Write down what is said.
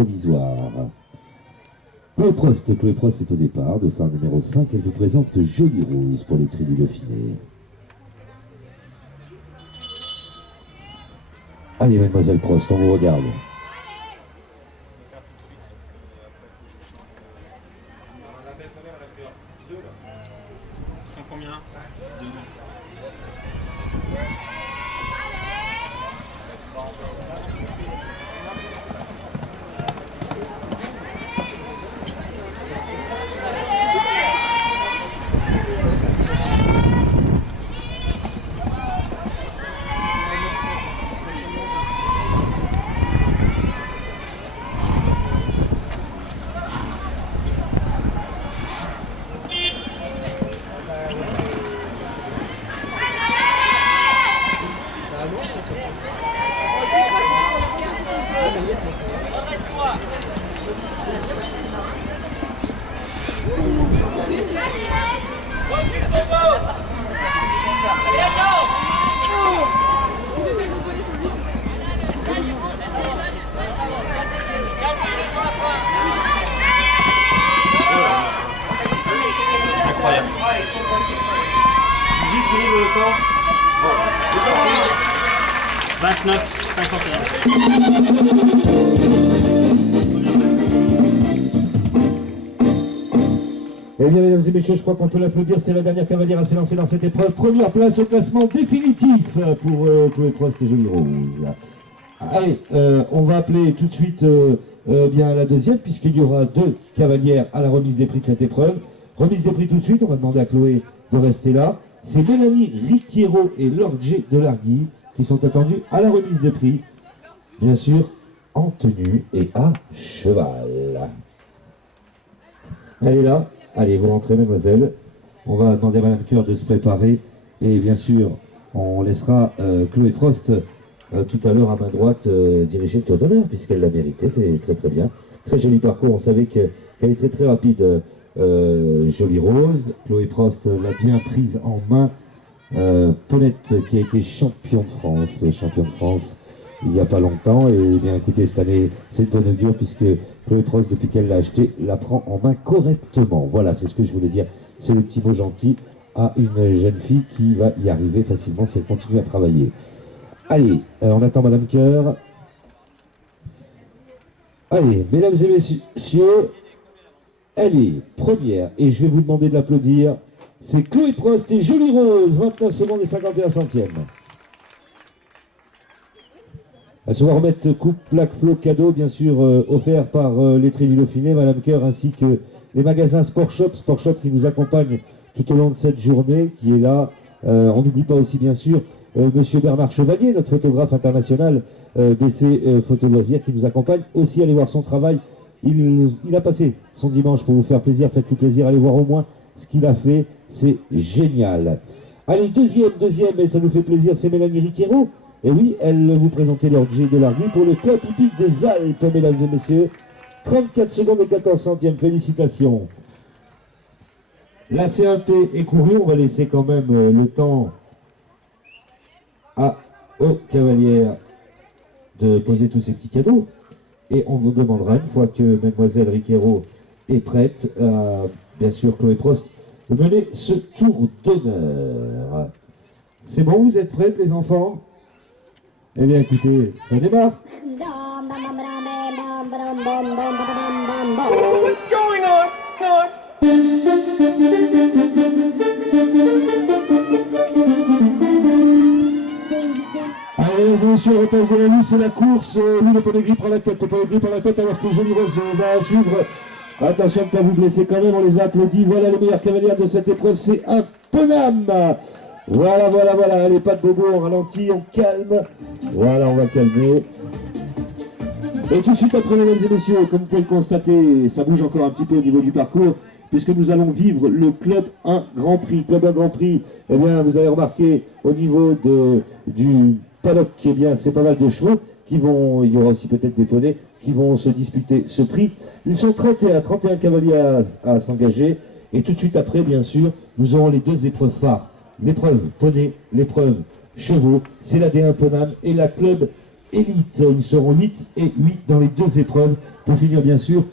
provisoire. Chloé Prost est au départ, de sa numéro 5, elle vous présente Jolie Rose pour les tribus Dauphiné. Allez, mademoiselle Prost, on vous regarde. Combien? 2. Incroyable. 10 le temps. Le temps c'est 29,51. Eh bien, mesdames et messieurs, je crois qu'on peut l'applaudir. C'est la dernière cavalière à s'élancer dans cette épreuve. Première place au classement définitif pour Chloé Prost et Jolie Rose. Allez, on va appeler tout de suite bien la deuxième, puisqu'il y aura 2 cavalières à la remise des prix de cette épreuve. Remise des prix tout de suite, on va demander à Chloé de rester là. C'est Mélanie Riquiero et Laure G. Delargui qui sont attendus à la remise des prix. Bien sûr, en tenue et à cheval. Elle est là. Allez, vous rentrez, mademoiselle. On va demander à Madame Coeur de se préparer. Et bien sûr, on laissera Chloé Prost tout à l'heure à main droite diriger le tour d'honneur, puisqu'elle l'a mérité. C'est très très bien. Très joli parcours. On savait qu'elle est très très rapide. Jolie Rose. Chloé Prost l'a bien prise en main. Paulette qui a été champion de France il n'y a pas longtemps. Et bien écoutez, cette année, c'est de bonne augure, puisque Chloé Prost, depuis qu'elle l'a acheté, la prend en main correctement. Voilà, c'est ce que je voulais dire. C'est le petit mot gentil à une jeune fille qui va y arriver facilement si elle continue à travailler. Allez, on attend Madame Coeur. Allez, mesdames et messieurs, elle est première, et je vais vous demander de l'applaudir. C'est Chloé Prost et Jolie Rose, 29 secondes et 51 centièmes. Elle se va remettre coupe, plaque, flot, cadeau, bien sûr, offert par les Tribus Dauphiné, Madame Coeur, ainsi que les magasins Sport Shop qui nous accompagnent tout au long de cette journée, qui est là. On n'oublie pas aussi, bien sûr, Monsieur Bernard Chevalier, notre photographe international BC Photo Loisirs, qui nous accompagne aussi. Allez voir son travail. Il a passé son dimanche pour vous faire plaisir. Faites-lui plaisir, allez voir au moins ce qu'il a fait. C'est génial. Allez, deuxième, et ça nous fait plaisir, c'est Mélanie Riquiero. Et oui, elle vous présentait Laure G. Delargui pour le club hippique des Alpes, mesdames et messieurs. 34 secondes et 14 centièmes, félicitations. La C1P est courue, on va laisser quand même le temps aux cavalières de poser tous ces petits cadeaux. Et on vous demandera, une fois que mademoiselle Riquiero est prête, bien sûr Chloé Prost, de mener ce tour d'honneur. C'est bon, vous êtes prêtes les enfants? Eh bien écoutez, ça démarre. What's going on? Allez, mesdames et messieurs, repose de la nuit, c'est la course. Lui, le poney gris prend la tête, alors que Jolie Rose va suivre. Attention de ne pas vous blesser quand même, on les a applaudis. Voilà les meilleures cavalières de cette épreuve, c'est un Ponam. Voilà, allez, pas de bobo, on ralentit, on calme. Voilà, on va calmer. Et tout de suite après, mesdames et messieurs, comme vous pouvez le constater, ça bouge encore un petit peu au niveau du parcours, puisque nous allons vivre le Club 1 Grand Prix. Club 1 Grand Prix, eh bien, vous avez remarqué au niveau du paddock, eh bien, c'est pas mal de chevaux qui vont, il y aura aussi peut-être des poneys qui vont se disputer ce prix. Ils sont 31 cavaliers à s'engager, et tout de suite après, bien sûr, nous aurons les 2 épreuves phares. L'épreuve poney, l'épreuve chevaux, c'est la D1 Ponam et la Club élite. Ils seront 8 et 8 dans les deux épreuves pour finir bien sûr